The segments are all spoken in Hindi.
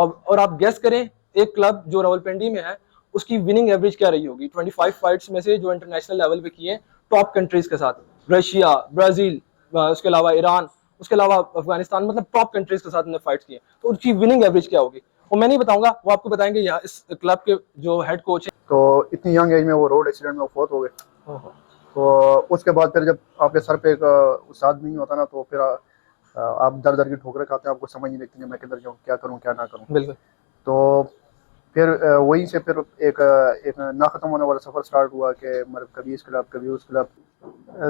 और आप गेस करें एक क्लब जो रावलपिंडी में है उसकी विनिंग एवरेज क्या रही होगी 25 फाइट्स में से जो इंटरनेशनल लेवल पे किए टॉप कंट्रीज के साथ, रशिया, ब्राजील, उसके अलावा ईरान, उसके अलावा अफगानिस्तान, मतलब टॉप कंट्रीज के साथ उन्होंने फाइट्स किए, तो उनकी विनिंग एवरेज क्या होगी वो मैं नहीं बताऊंगा, वो आपको बताएंगे यहाँ इस क्लब के जो हेड कोच हैं। तो इतनी यंग एज में वो रोड एक्सीडेंट में फौत हो गए। तो उसके बाद फिर जब आपके सर पे एक उस्ताद नहीं होता ना, तो फिर आप दर दर की ठोकरें खाते हैं, आपको समझ नहीं लगती मैं किधर जाऊँ, क्या करूँ क्या ना करूँ। बिल्कुल। तो फिर वहीं से फिर एक ना ख़त्म होने वाला सफ़र स्टार्ट हुआ कि मतलब कभी इस क्लब कभी उस क्लब।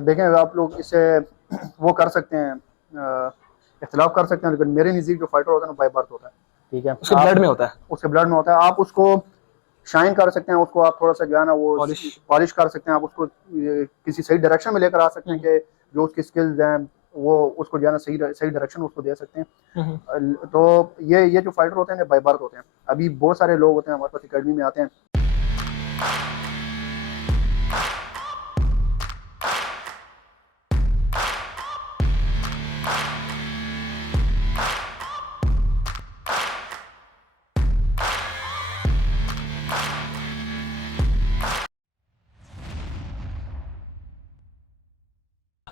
देखें आप लोग इससे वो कर सकते हैं, इख्तिलाफ कर सकते हैं, लेकिन मेरे नज़दीक जो फाइटर होता है ना बाय बर्थ होता है। ठीक है, उसके ब्लड में होता है, उसके ब्लड में होता है। आप उसको शाइन कर सकते हैं, उसको आप थोड़ा सा जो है ना वो पॉलिश कर सकते हैं, आप उसको किसी सही डायरेक्शन में लेकर आ सकते हैं कि जो उसकी स्किल्स हैं वो उसको जो है ना सही डायरेक्शन उसको दे सकते हैं। तो ये जो फाइटर होते हैं बाय बर्थ होते हैं। अभी बहुत सारे लोग होते हैं हमारे पास अकेडमी में आते हैं।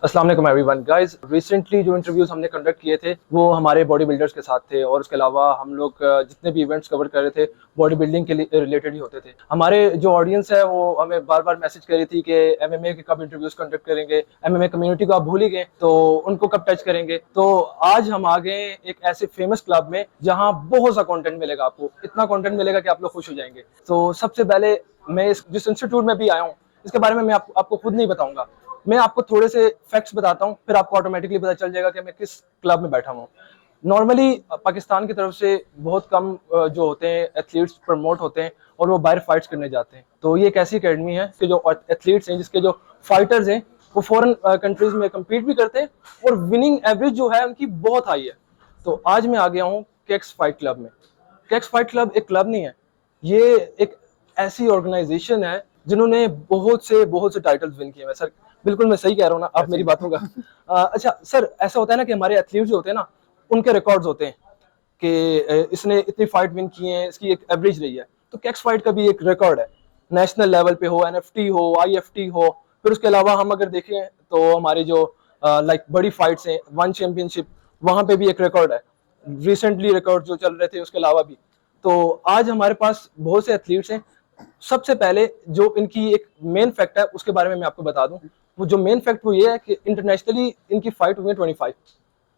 अस्सलाम वालेकुम एवरीवन गाइस, रिसेंटली जो इंटरव्यूज हमने कंडक्ट किए थे वो हमारे बॉडी बिल्डर्स के साथ थे, और उसके अलावा हम लोग जितने भी इवेंट्स कवर कर रहे थे बॉडी बिल्डिंग के लिए रिलेटेड ही होते थे। हमारे जो ऑडियंस है वो हमें बार बार मैसेज कर रही थी कि एमएमए के कब इंटरव्यूज कंडक्ट करेंगे, एमएमए कम्युनिटी को आप भूल ही गए तो उनको कब टच करेंगे। तो आज हम आ गए एक ऐसे फेमस क्लब में जहाँ बहुत सा कॉन्टेंट मिलेगा, आपको इतना कॉन्टेंट मिलेगा कि आप लोग खुश हो जाएंगे। तो सबसे पहले मैं जिस इंस्टीट्यूट में भी आया हूँ इसके बारे में मैं आपको खुद नहीं बताऊंगा, मैं आपको थोड़े से फैक्ट्स बताता हूँ, फिर आपको ऑटोमेटिकली पता चल जाएगा कि मैं किस क्लब में बैठा हूँ। नॉर्मली पाकिस्तान की तरफ से बहुत कम जो होते हैं एथलीट्स प्रमोट होते हैं और वो बाहर फाइट्स करने जाते हैं। तो ये एक ऐसी अकेडमी है कि जो एथलीट्स हैं, जिसके जो फाइटर्स हैं वो फॉरेन कंट्रीज में कम्पीट भी करते हैं और विनिंग एवरेज जो है उनकी बहुत हाई है। तो आज मैं आ गया हूँ केक्स फाइट क्लब में। केक्स फाइट क्लब एक क्लब नहीं है, ये एक ऐसी ऑर्गेनाइजेशन है जिन्होंने बहुत से टाइटल्स विन किए हैं। सर बिल्कुल मैं सही कह रहा हूँ ना, आप मेरी बातों का अच्छा सर, ऐसा होता है ना कि हमारे एथलीट्स जो होते हैं ना उनके रिकॉर्ड्स होते हैं कि इसने इतनी फाइट विन की है, इसकी एक एवरेज रही है। तो केक्स फाइट का भी एक रिकॉर्ड है, नेशनल लेवल पे हो, एनएफटी हो, आईएफटी हो। फिर उसके अलावा हम अगर देखें तो हमारी जो लाइक बड़ी फाइट्स हैं, वन चैंपियनशिप, वहां पे भी एक रिकॉर्ड है, रिसेंटली रिकॉर्ड जो चल रहे थे उसके अलावा भी। तो आज हमारे पास बहुत से एथलीट्स हैं। सबसे पहले जो इनकी एक मेन फैक्ट है उसके बारे में मैं आपको बता दूं, वो जो मेन फैक्ट वो ये है कि इंटरनेशनली इनकी फाइट हुई है 25,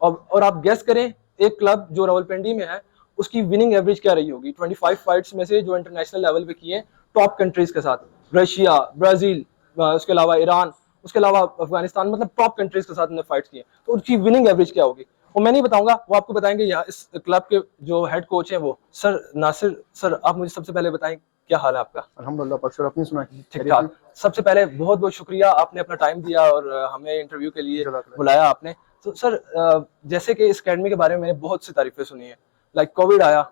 और आप गेस करें एक क्लब जो रावलपिंडी में है उसकी विनिंग एवरेज क्या रही होगी 25 फाइट्स में से जो इंटरनेशनल लेवल पे किए टॉप कंट्रीज के साथ, रशिया, ब्राजील, उसके अलावा ईरान, उसके अलावा अफगानिस्तान, मतलब टॉप कंट्रीज के साथ उन्होंने फाइट किए, तो उनकी विनिंग एवरेज क्या होगी वो मैं नहीं बताऊंगा, वो आपको बताएंगे यहाँ इस क्लब के जो हेड कोच हैं वो सर नासिर। सर आप मुझे सबसे पहले बताएं क्या हाल है आपका? अल्हम्दुलिल्लाह पक्ष अपनी सुना ठीक ठाक। सबसे पहले बहुत बहुत शुक्रिया, आपने अपना टाइम दिया और हमें इंटरव्यू के लिए बुलाया आपने। तो सर जैसे कि इस अकेडमी के बारे में मैंने बहुत सी तारीफें सुनी है, लाइक कोविड आया,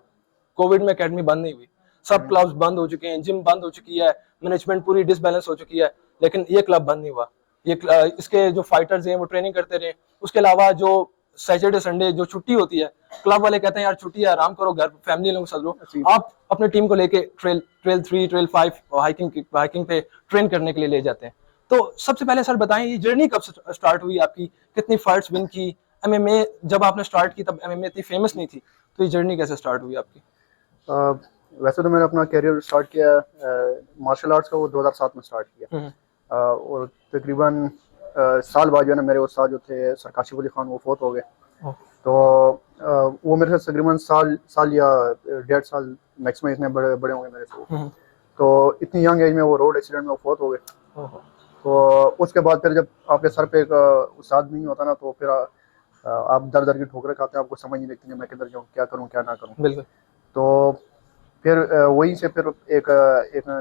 कोविड में अकेडमी बंद नहीं हुई, सब क्लब्स बंद हो चुके हैं, जिम बंद हो चुकी है, मैनेजमेंट पूरी डिसबैलेंस हो चुकी है, लेकिन ये क्लब बंद नहीं हुआ। ये इसके जो फाइटर्स हैं वो ट्रेनिंग करते रहे। उसके अलावा जो सैटरडे संडे जो छुट्टी होती है, क्लब वाले कहते हैं यार छुट्टी है, आराम करो, घर फैमिली लोगों के साथ रहो, आप अपने टीम को लेके ट्रेल 3 ट्रेल 5 हाइकिंग पे ट्रेन करने के लिए ले जाते हैं। तो सबसे पहले सर बताएं ये जर्नी कब स्टार्ट हुई आपकी, कितनी फाइट्स विन की, एमएमए जब आपने स्टार्ट की तब एमएमए इतनी फेमस नहीं थी, तो ये जर्नी कैसे स्टार्ट हुई आपकी? वैसे तो मैंने अपना करियर स्टार्ट किया मार्शल आर्ट्स का, वो 2007 में स्टार्ट किया। और तकरीबन साल बाद जो है ना मेरे उस्ताद जो थे सर काशिफ अली खान वो फौत हो गए। तो वो मेरे से तकरीबन साल या 1.5 साल मैक्सिमम इतने बड़े बड़े होंगे मेरे से। तो इतनी यंग एज में वो रोड एक्सीडेंट में वो फौत हो गए। तो उसके बाद फिर जब आपके सर पे एक उस्ताद नहीं होता ना, तो फिर आप दर दर की ठोकरें खाते हैं, आपको समझ नहीं लगती मैं किधर जाऊँ, क्या करूँ क्या ना करूँ। बिल्कुल। तो फिर वहीं से फिर एक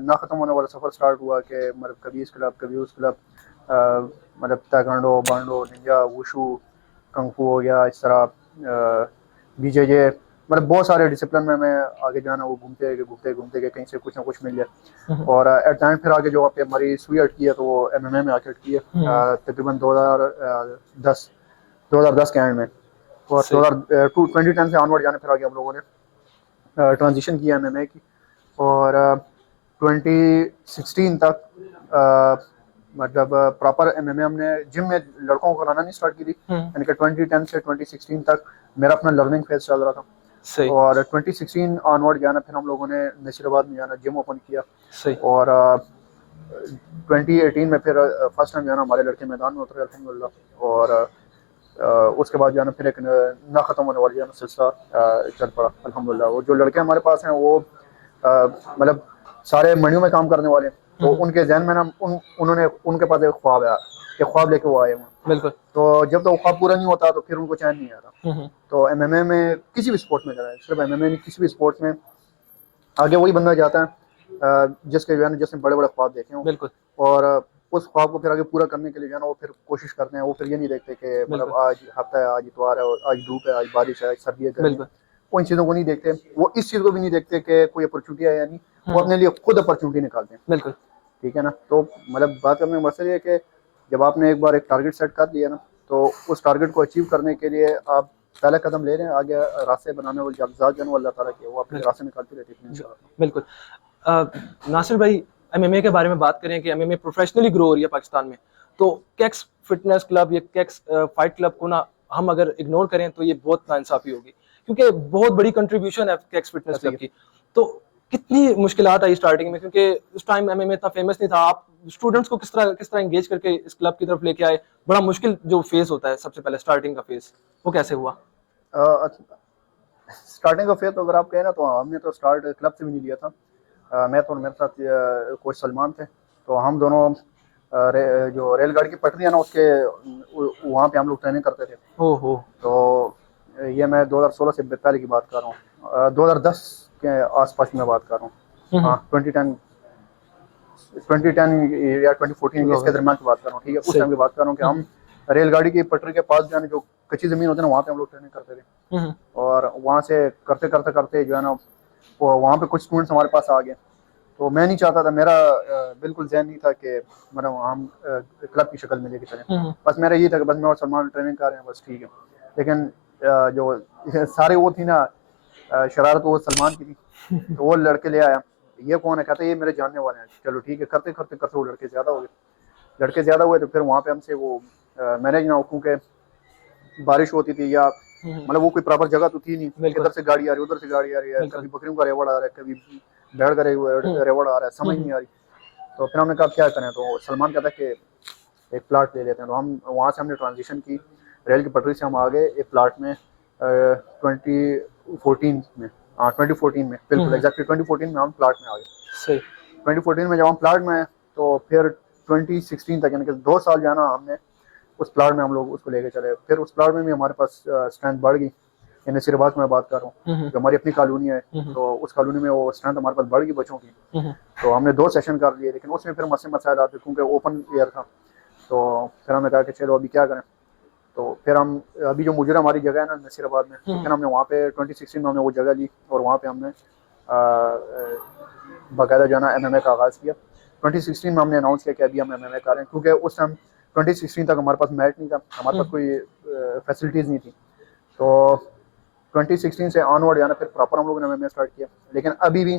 ना ख़त्म होने वाला सफ़र स्टार्ट हुआ कि मतलब कभी इस क्लब कभी उस क्लब, मतलब ताइक्वांडो, बांडो, निंजा, वुशु, कंगफू हो गया, इस तरह बीजेजे, मतलब बहुत सारे डिसिप्लिन में मैं आगे जाना वो घूमते घूमते कहीं से कुछ ना कुछ मिल गया। और एट टाइम फिर आगे जो आप हमारी सुई अट की है तो वो एमएमए में आके अटकी है तकरीबन 2010 के एंड में। और 2010 से ऑनवर्ड जाने फिर आगे हम लोगों ने ट्रांजिशन किया एमएमए की, और 2016 तक मतलब प्रॉपर एमएमए हमने जिम में लड़कों को कराना नहीं स्टार्ट की थी, यानी कि 2010 से 2016 तक मेरा अपना लर्निंग फेज चल रहा था। सही और 2016 ऑनवर्ड जाना फिर हम लोगों ने नसीराबाद में जाना जिम ओपन किया, सही। और 2018 में फिर फर्स्ट टाइम जाना हमारे लड़के मैदान में उतरे अल्हम्दुलिल्लाह। और उसके बाद जाना फिर एक ना ख़त्म होने वाली जाना सिलसिला चल पड़ा अल्हम्दुलिल्लाह। वो जो लड़के हमारे पास हैं वो मतलब सारे मंडियों में काम करने वाले हैं, तो उनके जहन में ना उन्होंने उनके पास एक ख्वाब है, एक ख्वाब लेके वो आए हुए हैं। बिल्कुल। तो जब तक वो ख्वाब पूरा नहीं होता तो फिर उनको चैन नहीं आता। तो एमएमए में किसी भी स्पोर्ट में जाए, सिर्फ एमएमए नहीं किसी भी स्पोर्ट में आगे वही बंदा जाता है जिसके जो है ना जिसने बड़े बड़े ख्वाब देखे हों, बिल्कुल और उस ख्वाब को फिर आगे पूरा करने के लिए जो है ना वो फिर कोशिश करते हैं। वो फिर ये नहीं देखते कि मतलब आज हफ्ता है, आज इतवार है, और आज धूप है, आज बारिश है, आज सर्दी है, गर्मी है, बिल्कुल। वो इन चीज़ों को नहीं देखते। वो इस चीज़ को भी नहीं देखते कि कोई अपॉर्चुनिटी है या नहीं, वो अपने लिए खुद अपॉर्चुनिटी निकालते हैं। बिल्कुल ठीक है ना। तो मतलब बात करने का मकसद ये है कि जब आपने एक बार एक टारगेट सेट कर लिया ना, तो उस टारगेट को अचीव करने के लिए आप पहला कदम ले रहे हैं, आगे रास्ते बनाने वाले अफजाज जो है वो अल्लाह ताला के वो आपके रास्ते निकालते रहते हैं इंशाल्लाह। बिल्कुल। नासिर भाई, एमएमए के बारे में बात करें कि एमएमए प्रोफेशनली ग्रो हो रही है पाकिस्तान में, तो कैक्स फिटनेस क्लब या कैक्स फाइट क्लब को ना हम अगर इग्नोर करें तो ये बहुत नाइंसाफी होगी, क्योंकि बहुत बड़ी कंट्रीब्यूशन है कैक्स फिटनेस क्लब की। तो कितनी मुश्किलात आई स्टार्टिंग में, क्योंकि उस टाइम एमएमए इतना फेमस नहीं था। आप स्टूडेंट्स को किस तरह एंगेज करके इस क्लब की तरफ लेके आए? बड़ा मुश्किल जो फेज होता है सबसे पहले स्टार्टिंग का फेज, वो कैसे हुआ? स्टार्टिंग का फेज तो अगर आप कहें ना तो हमने तो स्टार्ट क्लब से भी नहीं लिया था। मैं तो मेरे साथ कोच सलमान थे, तो हम दोनों जो रेलगाड़ी की पटरी है ना उसके वहाँ पे हम लोग ट्रेनिंग करते थे। ओहो। तो ये मैं 2016 से पहले की बात कर रहा हूँ, 2010 के आसपास में बात कर रहा हूँ। हाँ 2010 या 2014 इसके दरम्यान की बात कर रहा हूँ। ठीक है, उस टाइम की बात कर रहा हूँ कि हम रेलगाड़ी की पटरी के पास जो है जो कच्ची ज़मीन होती है ना वहाँ पे हम लोग ट्रेनिंग करते थे। और वहाँ से करते करते करते जो है ना वहाँ पे कुछ स्टूडेंट्स हमारे पास आ गए। तो मैं नहीं चाहता था, मेरा बिल्कुल ज़हन नहीं था कि मतलब हम क्लब की शक्ल में लेके चलें। बस मेरा ये था कि बस मैं और सलमान ट्रेनिंग कर रहे हैं, बस ठीक है। लेकिन जो सारे वो थी ना शरारत वो सलमान की थी। तो वो लड़के ले आया, ये कौन है, कहता है ये मेरे जानने वाले हैं। चलो ठीक है, करते करते करते वो लड़के ज़्यादा हो गए। लड़के ज़्यादा हुए तो फिर वहाँ पे हमसे वो मैनेज ना हो, क्योंकि बारिश होती थी या मतलब वो कोई प्रॉपर जगह तो थी नहीं, इधर से गाड़ी आ रही है, उधर से गाड़ी आ रही है, कभी बकरियों का रेवड़ आ रहा है, कभी भेड़ का रेवड़ आ रहा है, समझ नहीं आ रही। तो फिर हमने कहा क्या करें, तो सलमान कहता कि एक प्लाट ले लेते हैं। तो हम वहाँ से हमने ट्रांजिशन की, रेल की पटरी से हम आ गए एक प्लाट में 2014 में। हाँ 2014 में बिल्कुल एग्जैक्टली 2014 में हम प्लाट में आ गए। सही। 2014 में जब हम प्लाट में आए तो फिर 2016 तक यानी कि 2 साल जाना हमने उस प्लाट में हम लोग उसको लेके चले। फिर उस प्लाट में भी हमारे पास स्ट्रेंथ बढ़ गई। नसीराबाद में बात कर रहा हूँ, जो हमारी अपनी कॉलोनी है, तो उस कॉलोनी में वो स्ट्रेंथ हमारे पास बढ़ गई बच्चों की। तो हमने 2 सेशन कर लिए, लेकिन उसमें फिर मसले मसाइल आते क्योंकि ओपन एयर था। तो फिर हमने कहा कि चलो अभी क्या करें। तो फिर हम अभी जो मुजरा हमारी जगह है ना नसीराबाद में, तो फिर हमने वहाँ पे 2016 में हमने वो जगह ली और वहाँ पे हमने बाकायदा जो है ना एमएमए का आगाज़ किया। 2016 में हमने अनाउंस किया कि अभी हम एमएमए कर रहे हैं, क्योंकि उस टाइम 2016 तक हमारे पास मैट नहीं था, हमारे पास कोई फैसिलिटीज़ नहीं थी। तो 2016 से ऑनवर्ड जाना फिर प्रॉपर हम लोगों ने एमएमए स्टार्ट किया। लेकिन अभी भी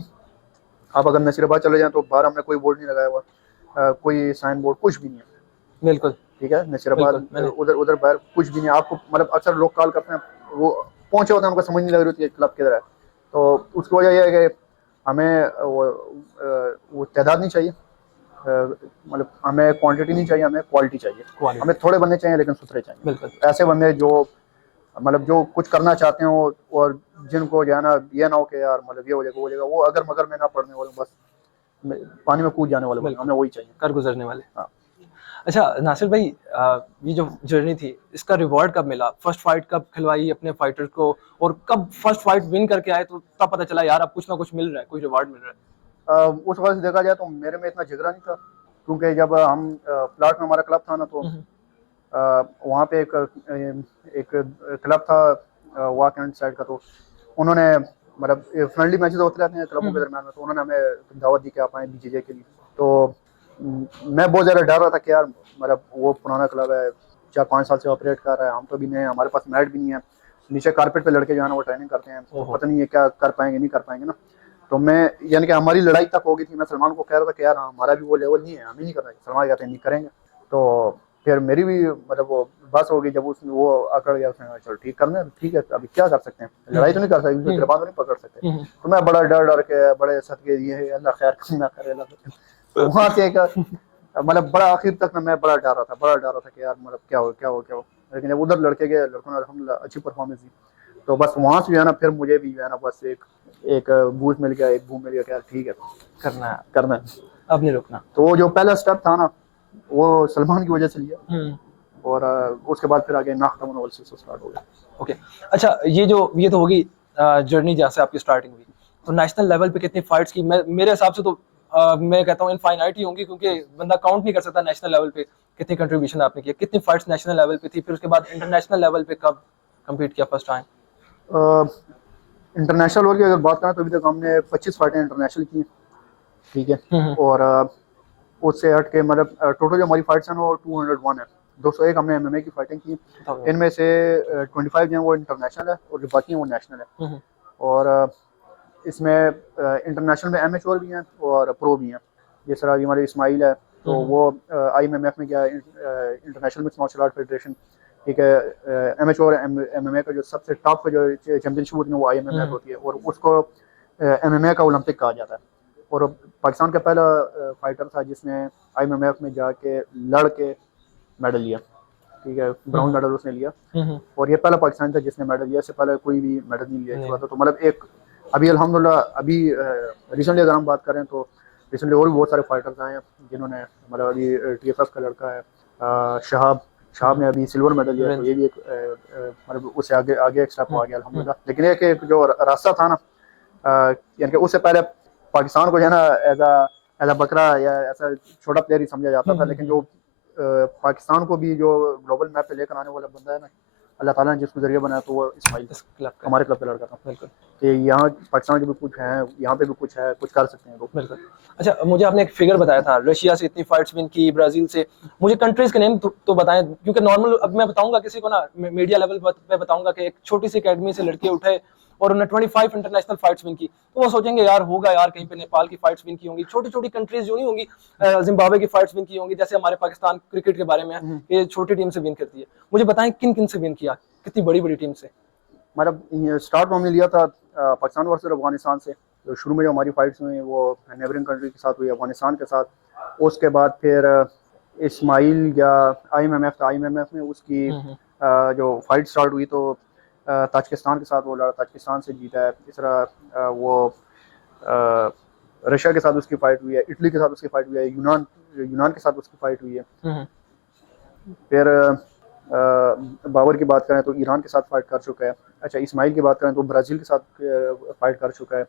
आप अगर नसीराबाद चले जाएँ तो बाहर हमने कोई बोर्ड नहीं लगाया हुआ, कोई साइन बोर्ड कुछ भी नहीं है। बिल्कुल ठीक है, नसीराबाद उधर उधर बाहर कुछ भी नहीं। आपको मतलब अक्सर लोग कॉल करते हैं, वो पहुंचे होते हैं, उनको समझ नहीं लग रही होती है क्लब किधर है। तो उसकी वजह यह है कि हमें वो तादाद नहीं चाहिए, मतलब हमें क्वांटिटी नहीं चाहिए, हमें क्वालिटी चाहिए। हमें थोड़े बंदे चाहिए लेकिन सुथरे चाहिए, ऐसे बंदे जो मतलब जो कुछ करना चाहते हैं और जिनको जो है ना ये ना हो कि यार मतलब ये हो जाएगा वो हो जाएगा, वो अगर मगर में ना पड़ने वाले, बस पानी में कूद जाने वाले बंदे, हमें वही चाहिए, कर गुजरने वाले। हाँ। अच्छा नासिर भाई, ये जो जर्नी थी इसका रिवॉर्ड कब मिला? फर्स्ट फाइट कब खिलवाई अपने फाइटर को, और कब फर्स्ट फाइट विन करके आए तो तब पता चला यार अब कुछ ना कुछ मिल रहा है, कुछ रिवॉर्ड मिल रहा है? उस वक्त से देखा जाए तो मेरे में इतना जिगरा नहीं था, क्योंकि जब हम प्लाट में हमारा क्लब था ना, तो वहाँ पे एक क्लब था वाक एंड साइड का। तो उन्होंने मतलब फ्रेंडली मैचेस होते रहते हैं क्लबों के दरमियान में, तो उन्होंने हमें दावत दी कि आप आए बीजेजे के लिए। तो मैं बहुत ज़्यादा डर रहा था कि यार मतलब वो पुराना क्लब है, 4-5 साल से ऑपरेट कर रहा है, हम तो भी नए हैं, हमारे पास मैट भी नहीं है, नीचे कारपेट पे लड़के जो है ना वो ट्रेनिंग करते हैं, तो ओहो। पता नहीं ये क्या कर पाएंगे नहीं कर पाएंगे ना। तो मैं यानी कि हमारी लड़ाई तक हो गई थी, मैं सलमान को कह रहा था कि यार हमारा भी वो लेवल नहीं है, हम ही नहीं कर रहे। सलमान कहते हैं नहीं करेंगे। तो फिर मेरी भी मतलब वो बस हो गई, जब उसने वो अकड़ गया, उसने कहा, चलो ठीक करना है, ठीक है अभी क्या कर सकते हैं, लड़ाई तो नहीं कर सकते, गिरबान तो नहीं पकड़ सकते। तो मैं बड़ा डर डर के बड़े सदके ये अल्लाह खैर ना करे अल्लाह। तो वहाँ से एक मतलब बड़ा आखिर तक मैं बड़ा डर रहा था, बड़ा डर रहा था कि यार मतलब क्या हो क्या हो क्या हो। लेकिन जब उधर लड़के गए, लड़कों ने अल्हम्दुलिल्लाह अच्छी परफॉर्मेंस दी, तो बस वहाँ से जो है ना फिर मुझे भी जो है ना बस एक एक बूस्ट मिल गया, एक बूम मिल गया कि यार ठीक है करना है, करना है। अब नहीं रुकना। तो वो जो पहला स्टेप था ना वो सलमान की वजह से लिया, और उसके बाद फिर आगे नाख्तम नोवल से स्टार्ट हो गया। ओके। अच्छा, ये तो होगी जर्नी जहाँ से आपकी स्टार्टिंग हुई। तो नेशनल लेवल पे कितनी फाइट्स की? मेरे हिसाब से तो मैं कहता हूँ इनफाइनाइट ही होंगी, क्योंकि बंदा काउंट नहीं कर सकता नेशनल लेवल पे कितनी कंट्रीब्यूशन आपने की। कितनी फाइट्स नेशनल लेवल पे थी, फिर उसके बाद इंटरनेशनल लेवल पे कब कम्पीट किया फर्स्ट टाइम? इंटरनेशनल लेवल की अगर बात करें तो अभी तक हमने 25 फाइटें इंटरनेशनल की, ठीक है। और उससे हट के मतलब टोटल जो हमारी फाइट्स हैं वो 201 है। 201 हमने एमएमए की फाइटिंग की, इनमें से 25 जो है वो इंटरनेशनल है और जो बाकी हैं वो नेशनल है। और इसमें इंटरनेशनल में एमेच्योर भी हैं और प्रो भी हैं। जिस तरह हमारे इस्माइल है तो वो आईएमएफ में गया, International Mix Martial Art Federation, ठीक है। एमेच्योर एमएमए का जो सबसे टॉप का जो चैंपियनशिप होती है वो आईएमएफ होती है, और उसको एमएमए का ओलंपिक कहा जाता है। और पाकिस्तान का पहला फाइटर था जिसने आईएमएफ में जाके लड़ के मेडल लिया, ठीक है, ब्राउन मेडल उसने लिया। और ये पहला पाकिस्तान था जिसने मेडल लिया, इससे पहले कोई भी मेडल नहीं लिया इस बात। तो मतलब एक अभी अल्हम्दुलिल्लाह अभी रिसेंटली अगर हम बात करें तो रिसेंटली और भी बहुत सारे फाइटर्स आए हैं जिन्होंने मतलब अभी टीएफएफ का लड़का है शहाब शहाब ने अभी सिल्वर मेडल लिया, तो ये भी एक मतलब उससे आगे आगे एक स्टेप आ गया अल्हम्दुलिल्लाह। लेकिन एक जो रास्ता था ना यानी कि उससे पहले पाकिस्तान को जो है ना एज अ बकरा या ऐसा छोटा प्लेयर ही समझा जाता था। लेकिन जो पाकिस्तान को भी जो ग्लोबल मैप पे लेकर आने वाला बंदा है ना, अल्लाह ताला ने जिसको जरिए बनाया, तो वो इस्माइल हमारे क्लब का लड़का था। बिल्कुल कि यहाँ पाकिस्तान के भी कुछ हैं, यहाँ पे भी कुछ है, कुछ कर सकते हैं लोग। बिल्कुल। अच्छा, मुझे आपने एक फिगर बताया था, रशिया से इतनी फाइट्स विन की, ब्राजील से। मुझे कंट्रीज के नेम तो बताएं, क्योंकि नॉर्मल अब मैं बताऊंगा किसी को ना मीडिया लेवल पे बताऊंगा कि एक छोटी सी एकेडमी से लड़के उठे और उन्होंने 25 इंटरनेशनल फाइट्स विन की, तो वो सोचेंगे यार होगा यार कहीं पे नेपाल की फाइट्स विन की होंगी, छोटी छोटी कंट्रीज जो नहीं होंगी, जिम्बाब्वे की फाइट्स विन की होंगी, जैसे हमारे पाकिस्तान क्रिकेट के बारे में ये छोटी टीम से विन करती है। मुझे बताएं किन किन से विन किया, कितनी बड़ी बड़ी टीम से? मतलब स्टार्ट हमने लिया था पाकिस्तान वर्सेस अफगानिस्तान से। तो शुरू में जो हमारी फाइट्स हुई वो नेबरिंग कंट्री के साथ हुई, अफगानिस्तान के साथ। उसके बाद फिर इस्माइल या आईएमएफ था, आईएमएफ में उसकी जो फाइट स्टार्ट हुई तो ताजिकिस्तान के साथ वो लड़ा, ताजिकिस्तान से जीता है। इस तरह वो रशिया के साथ उसकी फाइट हुई है, इटली के साथ उसकी फाइट हुई है, यूनान के साथ उसकी फाइट हुई है। फिर बाबर की बात करें तो ईरान के साथ फाइट कर चुका है। अच्छा, इस्माइल की बात करें तो ब्राज़ील के साथ फाइट कर चुका है।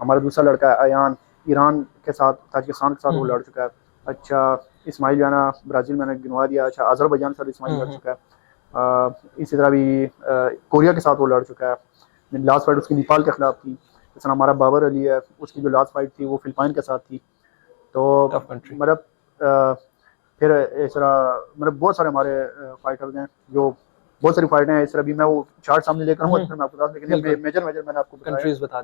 हमारा दूसरा लड़का है अयान, ईरान के साथ ताजिकिस्तान के साथ वो लड़ चुका है। अच्छा, इस्माइल जो है ना ब्राज़ील मैंने गिनवा दिया। अच्छा, अज़रबैजान के साथ इस्माइल लड़ चुका है। इसी तरह भी कोरिया के साथ वो लड़ चुका है। लास्ट फाइट उसकी नेपाल के खिलाफ थी। इस तरह हमारा बाबर अली है, उसकी जो लास्ट फाइट थी वो फिलिपाइन के साथ थी। तो मतलब फिर इस तरह मतलब बहुत सारे हमारे फाइटर्स हैं जो बहुत सारी फाइटें हैं। इस तरह भी मैं वो चार्ट सामने लेकर हूँ, फिर मैं आपको बता, लेकिन मेजर मैंने आपको कंट्रीज बता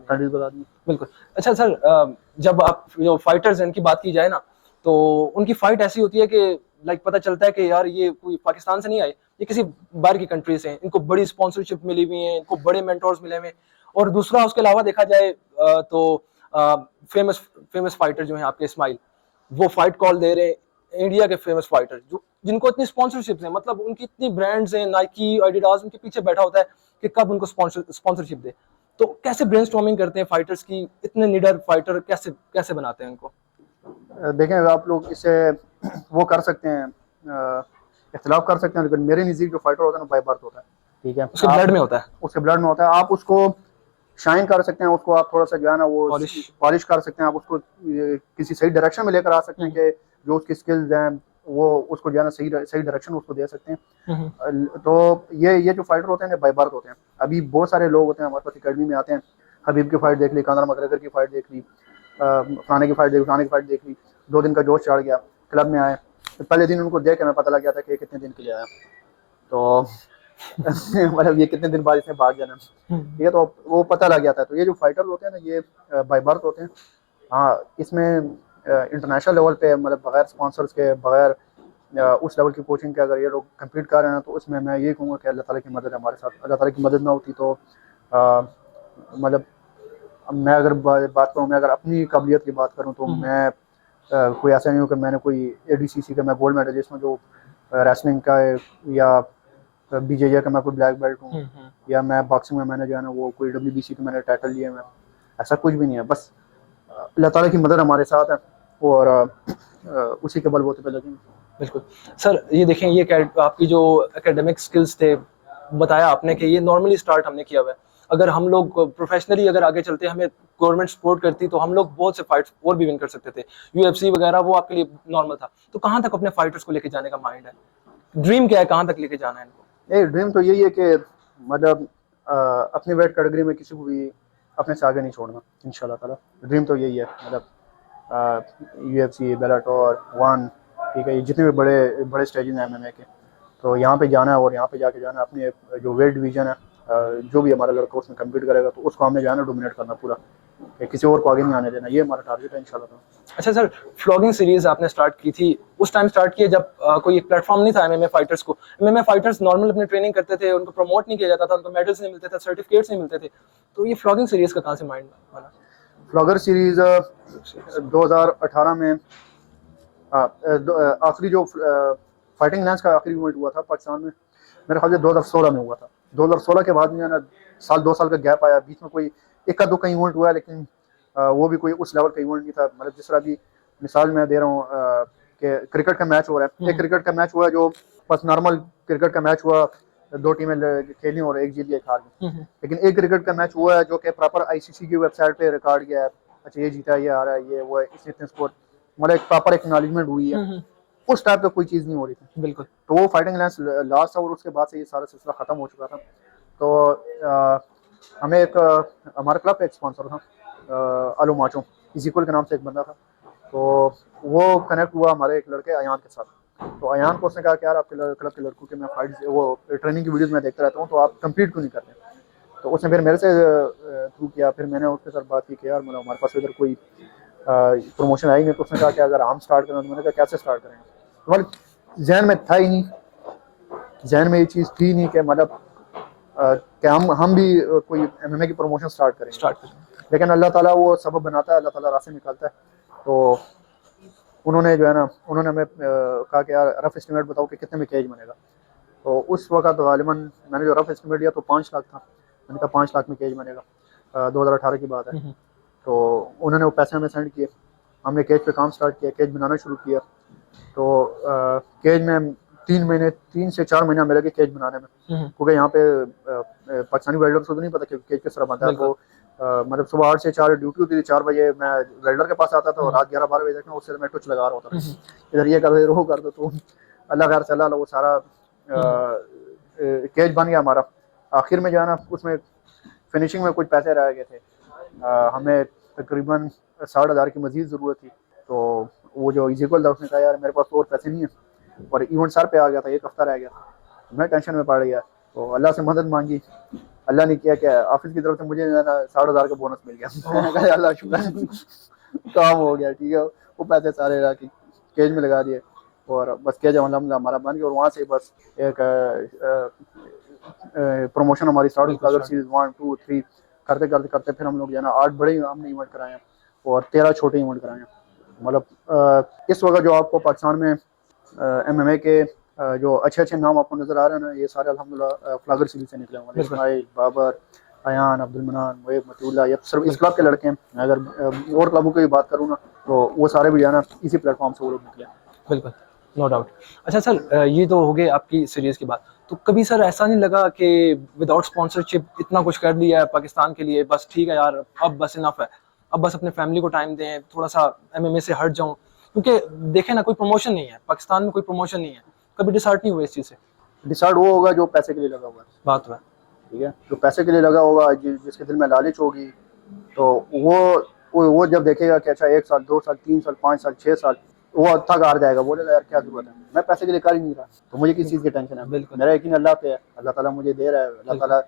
दी। बिल्कुल। अच्छा सर, जब आप जो फाइटर्स हैं इनकी बात की जाए ना, तो उनकी फाइट ऐसी होती है कि लाइक पता चलता है कि यार ये कोई पाकिस्तान से नहीं आए, ये किसी बाहर की कंट्री से हैं, इनको बड़ी स्पॉन्सरशिप मिली हुई है, इनको बड़े मेंटोर्स मिले हुए हैं। और दूसरा उसके अलावा देखा जाए तो फेमस फाइटर जो हैं आपके इस्माइल, वो फाइट कॉल दे रहे हैं इंडिया के फेमस फाइटर जो जिनको इतनी स्पॉन्सरशिप है, मतलब उनकी इतनी ब्रांड्स हैं, नाइकी एडिडास उनके पीछे बैठा होता है कि कब उनको स्पॉन्सरशिप दे। तो कैसे ब्रेनस्टॉर्मिंग करते हैं फाइटर्स की, इतने निडर फाइटर कैसे कैसे बनाते हैं उनको? देखें, आप लोग इसे वो कर सकते हैं, इख्तिलाफ कर सकते हैं, लेकिन मेरे नज़दीक जो फाइटर होता है ना बाय बर्थ होता है, ठीक है, उसके ब्लड में होता है, उसके ब्लड में होता है। आप उसको शाइन कर सकते हैं, उसको आप थोड़ा सा जो है ना वो पॉलिश कर सकते हैं, आप उसको किसी सही डायरेक्शन में लेकर आ सकते हैं कि जो उसकी स्किल्स हैं वो उसको जो है ना सही डायरेक्शन उसको दे सकते हैं। तो ये जो फाइटर होते हैं बाय बर्थ होते हैं। अभी बहुत सारे लोग होते हैं हमारे पास एकेडमी में आते हैं, हबीब की फाइट देख ली, कानर मकरेगर की फाइट देख ली, फलाने की फाइट देख ली, 2 दिन का जोश चढ़ गया, क्लब में आए, तो पहले दिन उनको देख के मैं पता लग गया था कि कितने दिन के लिए आया। तो मतलब ये कितने दिन बाद इसने भाग जाना, ठीक है। तो वो पता लग जाता है। तो ये जो फाइटर्स होते हैं ना, ये बाय बर्थ होते हैं। हाँ, इसमें इंटरनेशनल लेवल पे मतलब बगैर स्पॉन्सर्स के, बगैर उस लेवल की कोचिंग के अगर ये लोग कम्पीट कर रहे हैं, तो उसमें मैं ये कहूँगा कि अल्लाह ताला की मदद है हमारे साथ। अल्लाह ताला की मदद ना होती तो मतलब मैं अगर बात करूँ, मैं अगर अपनी काबिलियत की बात करूँ, तो मैं कोई ऐसा नहीं हूँ कि मैंने कोई ADCC का मैं गोल्ड मेडलिस्ट हूँ जो रेसलिंग का है, या BJJ का मैं कोई ब्लैक बेल्ट हूँ, या मैं बॉक्सिंग में मैंने जो है ना वो कोई WBC के मैंने टाइटल लिए हैं। ऐसा कुछ भी नहीं है। बस अल्लाह ताला की मदद हमारे साथ है, और उसी के बलबूते पे लगेंगे। बिल्कुल। सर ये देखें, ये आपकी जो एकेडमिक स्किल्स थे, बताया आपने कि ये नॉर्मली स्टार्ट हमने किया हुआ है। अगर हम लोग प्रोफेशनली अगर आगे चलते, हमें गवर्नमेंट सपोर्ट करती, तो हम लोग बहुत से फाइट्स और भी विन कर सकते थे। UFC वगैरह वो आपके लिए नॉर्मल था। तो कहाँ तक अपने फाइटर्स को लेके जाने का माइंड है? ड्रीम क्या है, कहाँ तक लेके जाना है इनको? ड्रीम तो यही है कि मतलब अपनी वेट कैटेगरी में किसी को भी अपने से आगे नहीं छोड़ना, इंशाल्लाह ताला। ड्रीम तो यही है। मतलब UFC, बेलाटोर, वन, ठीक है, ये जितने भी बड़े बड़े स्टेजेस हैं MMA के, तो यहाँ पे जाना है, और यहाँ पे जाके जाना है अपने जो वेट डिवीजन है, जो भी हमारा लड़का उसमें कम्पीट करेगा, तो उसको हमने जाना डोमिनेट करना पूरा, कि किसी और को आगे नहीं आने देना। ये हमारा टारगेट है इंशाल्लाह ताला। अच्छा सर, फ्लॉगिंग सीरीज आपने स्टार्ट की थी, उस टाइम स्टार्ट किया जब कोई एक प्लेटफॉर्म नहीं था एमएमए फाइटर्स को। एमएमए फाइटर्स नॉर्मल अपनी ट्रेनिंग करते थे, उनको प्रमोट नहीं किया जाता था, उनको मेडल्स नहीं मिलते थे, सर्टिफिकेट्स नहीं मिलते थे। तो ये फ्लॉगिंग सीरीज का कहाँ से माइंड बना? फ्लॉगर सीरीज 2018 में आखिरी जो फाइटिंग लैंस का आखिरी इवेंट हुआ था पाकिस्तान में, मेरे ख्याल से 2016 में हुआ था। 2016 के बाद में ना साल 2 साल का गैप आया, बीच में कोई एक दो का इवेंट हुआ है, लेकिन वो भी कोई उस लेवल का इवेंट नहीं था। मतलब जिस तरह भी मिसाल मैं दे रहा हूँ कि क्रिकेट का मैच हो रहा है, एक क्रिकेट का मैच हुआ जो बस नॉर्मल क्रिकेट का मैच हुआ, दो टीमें खेली और एक जीत गई, एक हार गई। लेकिन एक क्रिकेट का मैच हुआ है जो कि प्रॉपर ICC की वेबसाइट पे रिकॉर्ड गया है, अच्छा ये जीता, ये हारा, ये वो है, इसने इतने स्कोर, मतलब एक प्रॉपर एक्नॉलेजमेंट हुई है। उस टाइप का कोई चीज़ नहीं हो रही थी। बिल्कुल। तो वो फाइटिंग लैंस लास्ट था, और उसके बाद से ये सारा सिलसिला ख़त्म हो चुका था। तो हमें एक हमारे क्लब का एक स्पॉन्सर था, आलू माचो इजिक्वल के नाम से एक बंदा था। तो वो कनेक्ट हुआ हमारे एक लड़के अयान के साथ। तो अयान को उसने कहा कि यार आपके क्लब के लड़कों के मैं फाइट वो ट्रेनिंग की वीडियोज़ में देखता रहता हूँ, तो आप कम्पीट क्यों नहीं करते? तो उसने फिर मेरे से थ्रू किया। फिर मैंने उसके साथ बात की कि यार मतलब हमारे पास इधर कोई प्रमोशन आई नहीं। तो उसने कहा कि अगर हम स्टार्ट करें, तो मैंने कहा कैसे स्टार्ट करेंगे? मतलब जहन में था ही नहीं, जहन में ये चीज़ थी नहीं कि मतलब कि हम भी कोई MMA की प्रमोशन स्टार्ट करेंगे। लेकिन अल्लाह ताला वो सबब बनाता है, अल्लाह ताला रास्ते निकालता है। तो उन्होंने जो है ना, उन्होंने हमें कहा कि यार रफ एस्टिमेट बताओ कि कितने में केज बनेगा। तो उस वक्त गालिबन मैंने जो रफ एस्टिमेट दिया तो 5 लाख था। मैंने कहा 5 लाख में केज बनेगा, 2018 की बात है। तो उन्होंने वो पैसे हमें सेंड किए, हमने केज पे काम स्टार्ट किया, केज बनाना शुरू किया। तो केज में 3 से 4 महीना मिलेगा केज बनाने में, क्योंकि यहाँ पे पाकिस्तानी वेल्डर को तो नहीं पता कि केज किस तरह बनता है। तो मतलब सुबह 8 से 4 ड्यूटी होती थी, 4 बजे मैं वेल्डर के पास आता था, और रात 11-12 बजे तक उससे मैं टच लगा रहा होता था, इधर ये कर दे, वो कर दो। तो अल्लाह खैर से वो सारा केज बन गया हमारा। आखिर में जो है ना, उसमें फिनिशिंग में कुछ पैसे रह गए थे, हमें तकरीबन 60,000 की मजीद ज़रूरत थी। तो वो जो इजिक्वल था उसने कहा यार मेरे पास तो और पैसे नहीं है, और इवेंट सर पे आ गया था, एक हफ्ता रह गया। मैं टेंशन में पड़ गया, तो अल्लाह से मदद मांगी। अल्लाह ने किया क्या, ऑफिस की तरफ से मुझे 60,000 का बोनस मिल गया। अल्लाह शुक्र है, काम हो गया, ठीक है। वो पैसे सारे रख केज में लगा दिए, और बस केज हमारा बन गया। और वहाँ से बस एक प्रमोशन हमारी स्टार्ट हुई। अगर सीरीज 1, 2, 3 करते करते करते फिर हम लोग जो है ना 8 बड़े हमने इवेंट कराए हैं, और 13 छोटे इवेंट कराए हैं। मतलब इस वक्त जो आपको पाकिस्तान में MMA के जो अच्छे अच्छे नाम आपको नज़र आ रहे हैं ना, ये सारे अल्हम्दुलिल्लाह फ्लॉगर सीरीज से निकले हुए हैं। इस्माइल, बाबर, अयान, अब्दुल मनान, मुएब, मतुल्ला, ये सिर्फ इस क्लब के लड़के हैं। अगर और क्लबों की बात करूँ ना, तो वो सारे भी जो है ना इसी प्लेटफॉर्म से वो लोग निकले। बिल्कुल, नो डाउट। अच्छा सर, ये तो हो गई आपकी सीरीज़ की बात। तो कभी सर ऐसा नहीं लगा कि विदाउट स्पॉन्सरशिप इतना कुछ कर लिया है पाकिस्तान के लिए, बस ठीक है यार, अब बस इनफ है, अब बस अपने फैमिली को टाइम दें, थोड़ा-सा MMA से हट जाऊँ? क्योंकि देखें ना, कोई प्रमोशन नहीं है, पाकिस्तान में कोई प्रमोशन नहीं है। कभी डिसहार्ट नहीं हुए इस चीज़ से? डिसाइड वो होगा जो पैसे के लिए लगा हुआ है, बात तो है। ठीक है। जो पैसे के लिए लगा होगा, जिसके दिल में लालच होगी, तो वो जब देखेगा कि अच्छा 1 साल, 2 साल, 3 साल, 5 साल, 6 साल वो थक हार जाएगा, बोलेगा यार क्या जरूरत है, मैं पैसे के लिए कर ही नहीं रहा, तो मुझे किस चीज़ की टेंशन है। बिल्कुल मेरा यकीन अल्लाह पे है, अल्लाह ताला मुझे दे रहा है, अल्लाह बिल्कुल ताला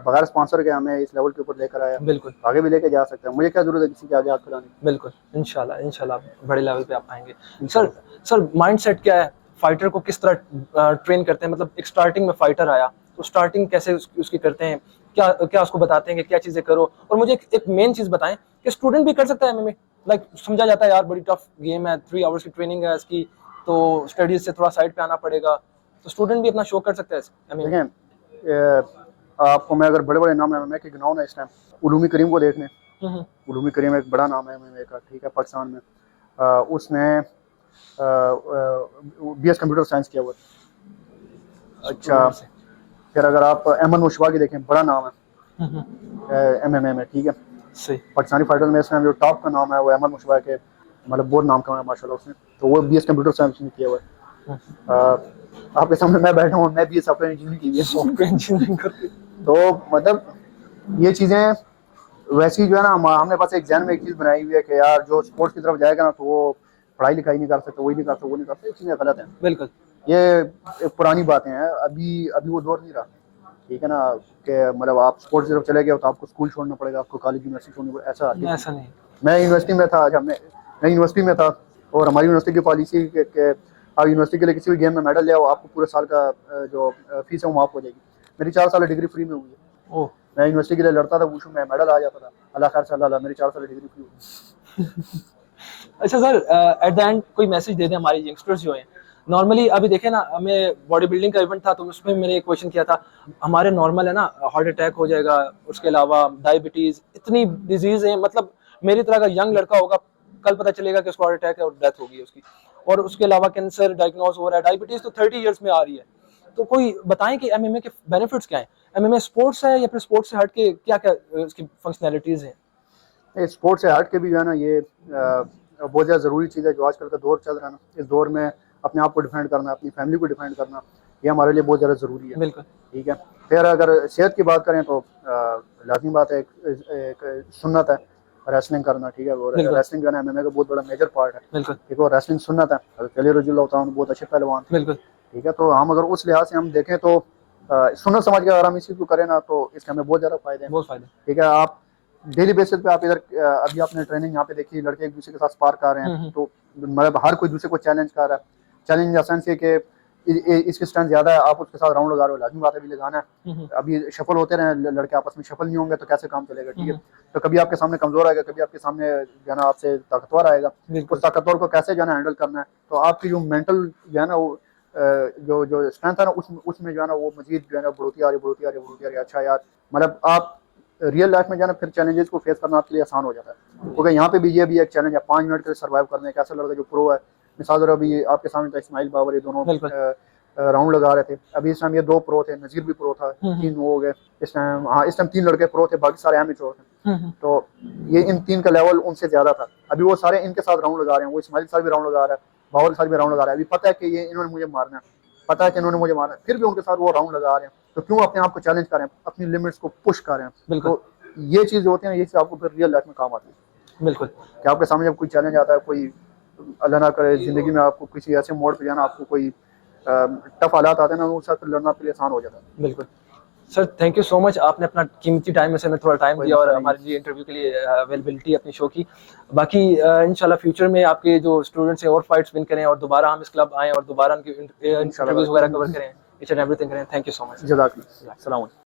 बगैर स्पॉन्सर के हमें इस लेवल के ऊपर लेकर आया, बिल्कुल आगे भी लेके जा सकते हैं। मुझे क्या जरूरत है किसी के आगे हाथ फैलाने की। बिल्कुल इंशाल्लाह इंशाल्लाह बड़े लेवल पे आप आएंगे। सर इंशाल्लाह। सर माइंडसेट क्या है, फाइटर को किस तरह ट्रेन करते हैं, मतलब एक स्टार्टिंग में फाइटर आया तो स्टार्टिंग कैसे उसकी करते हैं, क्या क्या उसको बताते हैं कि क्या चीज़ें करो, और मुझे एक मेन चीज़ बताएं कि स्टूडेंट भी कर सकता है एमएमए, लाइक समझा जाता है यार बड़ी टफ गेम है, 3 आवर्स की ट्रेनिंग है इसकी, तो स्टडीज से थोड़ा साइड पे आना पड़ेगा, तो स्टूडेंट भी अपना शो कर सकता है एमएमए। देखें, आपको मैं अगर बड़े बड़े नाम एमएमए के गिनाऊं ना इस टाइम, उलूमी करीम को देख लें। हम्म उलूमी करीम एक बड़ा नाम है एमएमए का, ठीक है, पाकिस्तान में। उसने बीएस कंप्यूटर साइंस किया हुआ है। अच्छा, से फिर अगर आप अहमद मुशवा की देखें, बड़ा नाम हम्म है एमएमए में, ठीक है। सही पाकिस्तानी फाइटर में इस टाइम जो टॉप का नाम है वो अहमद मुशवा के, मतलब बहुत नाम कमाया माशाल्लाह उसने, तो वो बीएस कंप्यूटर साइंस में किया हुआ है। आपके सामने मैं बैठा हूँ, मैं बीएस सॉफ्टवेयर इंजीनियरिंग की हुई है। सॉफ्टवेयर इंजीनियरिंग करके तो मतलब ये चीज़ें वैसी जो है ना, हमने पास एक जहन में एक चीज़ बनाई हुई है कि यार जो स्पोर्ट्स की तरफ जाएगा ना तो वो पढ़ाई लिखाई नहीं कर सकता, वही नहीं कर सकता, वो नहीं कर सकता, ये चीज़ें गलत हैं। बिल्कुल ये एक पुरानी बातें हैं, अभी अभी वो दौर नहीं रहा, ठीक है ना, कि मतलब आप स्पोर्ट्स की तरफ चले गए तो आपको स्कूल छोड़ना पड़ेगा, आपको कॉलेज यूनिवर्सिटी छोड़नी पड़ेगा, ऐसा अभी ऐसा नहीं। मैं यूनिवर्सिटी में था, जब मैं यूनिवर्सिटी में था और हमारी यूनिवर्सिटी की पॉलिसी कि आप यूनिवर्सिटी के लिए किसी भी गेम में मेडल ले आओ, आपको पूरे साल का जो फीस है वो माफ़ हो जाएगी। मेरी 4 साल डिग्री फ्री में हुई है। ओह मैं यूनिवर्सिटी के लिए लड़ता था, वुशु में मेडल आ जाता था, अल्लाह खैर से अल्लाह, मेरी 4 साल डिग्री फ्री हुई। अच्छा सर, एट द एंड कोई मैसेज दे दें हमारे यंगस्टर्स जो हैं, नॉर्मली अभी देखें ना, हमें बॉडी बिल्डिंग का इवेंट था तो उसमें मैंने एक क्वेश्चन किया था, हमारे नॉर्मल है ना हार्ट अटैक हो जाएगा, उसके अलावा डायबिटीज, इतनी डिजीज है, मतलब मेरी तरह का यंग लड़का होगा, कल पता चलेगा कि उसको हार्ट अटैक है और डेथ होगी उसकी, और उसके अलावा कैंसर डायग्नोज हो रहा है, डायबिटीज तो 30 ईयर्स में आ रही है, तो कोई बताएं कि एमएमए के बेनिफिट्स क्या हैं, एमएमए स्पोर्ट्स है या फिर स्पोर्ट्स से हट के क्या क्या इसकी फंक्शनैलिटीज हैं। स्पोर्ट्स से हट के भी जो है ना, ये बहुत ज़्यादा ज़रूरी चीज़ है। जो आजकल का दौर चल रहा है ना, इस दौर में अपने आप को डिफेंड करना, अपनी फैमिली को डिफेंड करना, ये हमारे लिए बहुत ज़्यादा ज़रूरी है, बिल्कुल ठीक है। फिर अगर सेहत की बात करें तो लाजमी बात है, एक सुन्नत है रेसलिंग करना, ठीक है, और बिल्कुल रेसलिंग जो है ना एमएमए का बहुत बड़ा मेजर पार्ट है, बिल्कुल ठीक है, और रेसलिंग सुन्नत है। अली रज़ियल्लाहु ताला अन्हु बहुत अच्छे पहलवान थे, बिल्कुल ठीक है। तो हम अगर उस लिहाज से हम देखें तो सुन्नत समझ के अगर हम इस चीज़ को करें ना तो इसके हमें बहुत ज़्यादा फायदे हैं, बहुत फायदे। ठीक है। आप डेली बेसिस पे आप इधर अभी आपने ट्रेनिंग यहाँ पे देखी, लड़के एक दूसरे के साथ स्पार कर रहे हैं, तो मतलब हर कोई दूसरे को चैलेंज कर रहा है। चैलेंज इन द सेंस ये कि इसकी स्ट्रेंथ ज़्यादा है, आप उसके साथ राउंड लगा रहे हो, लाजमी बात है भी लगाना है। अभी शफल होते रहे लड़के आपस में, शफल नहीं होंगे तो कैसे काम चलेगा, ठीक है। तो कभी आपके सामने कमज़ोर आएगा, कभी आपके सामने जो है ना आपसे ताकतवर आएगा, उस ताकतवर को कैसे जो है ना हैंडल करना है। तो आपकी जो मेंटल जो है ना वो जो जो स्ट्रेंथ है ना उसमें जो है ना वो मजीद जो है ना बढ़ोती आ रही। अच्छा यार, मतलब आप रियल लाइफ में जाना फिर चैलेंजेस को फेस करना आपके लिए आसान हो जाता है, क्योंकि यहाँ पे भी ये भी एक चैलेंज है, 5 मिनट के लिए सर्वाइव करने का। ऐसा लड़का जो प्रो है, मिसाल अभी आपके सामने था इस्माइल बाबर, ये दोनों राउंड लगा रहे थे। अभी इस टाइम ये 2 प्रो थे, नज़ीर भी प्रो था, 3 हो गए इस टाइम। हाँ, इस टाइम 3 लड़के प्रो थे, बाकी सारे एमेच्योर थे। तो ये इन 3 का लेवल उनसे ज्यादा था। अभी वो सारे इनके साथ राउंड लगा रहे हैं, वो इस्माइल के साथ भी राउंड लगा रहा है, बाबर के साथ भी राउंड लगा रहा है। अभी पता है कि ये इन्होंने मुझे मारना है, पता है कि इन्होंने मुझे मारना है, फिर भी उनके साथ वो राउंड लगा रहे हैं। तो क्यों अपने आप को चैलेंज करें, अपनी लिमिट्स को पुश करें। तो ये चीज़ होती है, ये चीज़ आपको फिर रियल लाइफ में काम आती है। बिल्कुल कि आपके सामने जब कोई चैलेंज आता है, कोई अल्लाह ना करे ज़िंदगी में आपको किसी ऐसे मोड़ पे जाना, आपको कोई टफ हालात आते हैं ना, उस साथ लड़ना आपके लिए आसान हो जाता है। बिल्कुल sir, thank you so much, आपने अपना कीमती टाइम में से हमें थोड़ा टाइम दिया और नहीं। हमारे लिए इंटरव्यू के लिए अवेलेबिलिटी अपनी शो की। बाकी इंशाल्लाह फ्यूचर में आपके जो स्टूडेंट्स हैं और फाइट्स विन करें और दोबारा हम इस क्लब आएँ और दोबारा उनकी इंटरव्यूज वगैरह कवर करें, ईच एंड एवरीथिंग करें। Thank you so much. जज़ाकल्लाह।